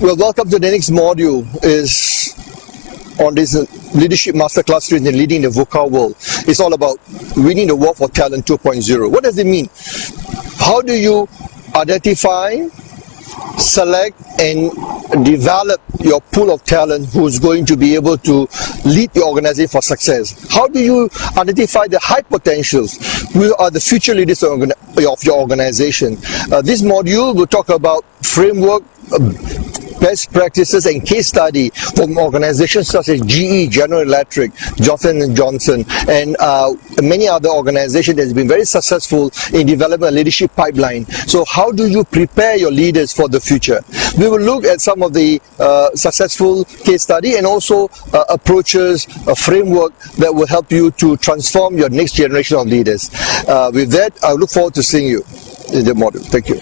Well, welcome to the next module is on this leadership masterclass series in leading the VUCA world. It's all about winning the war for talent 2.0. What does it mean? How do you identify, select and develop your pool of talent who's going to be able to lead the organization for success? How do you identify the high potentials who are the future leaders of your organization? This module will talk about framework, best practices and case study from organizations such as GE, General Electric, Johnson & Johnson, and many other organizations that have been very successful in developing a leadership pipeline. So how do you prepare your leaders for the future? We will look at some of the successful case study and also approaches, a framework that will help you to transform your next generation of leaders. With that, I look forward to seeing you in the module. Thank you.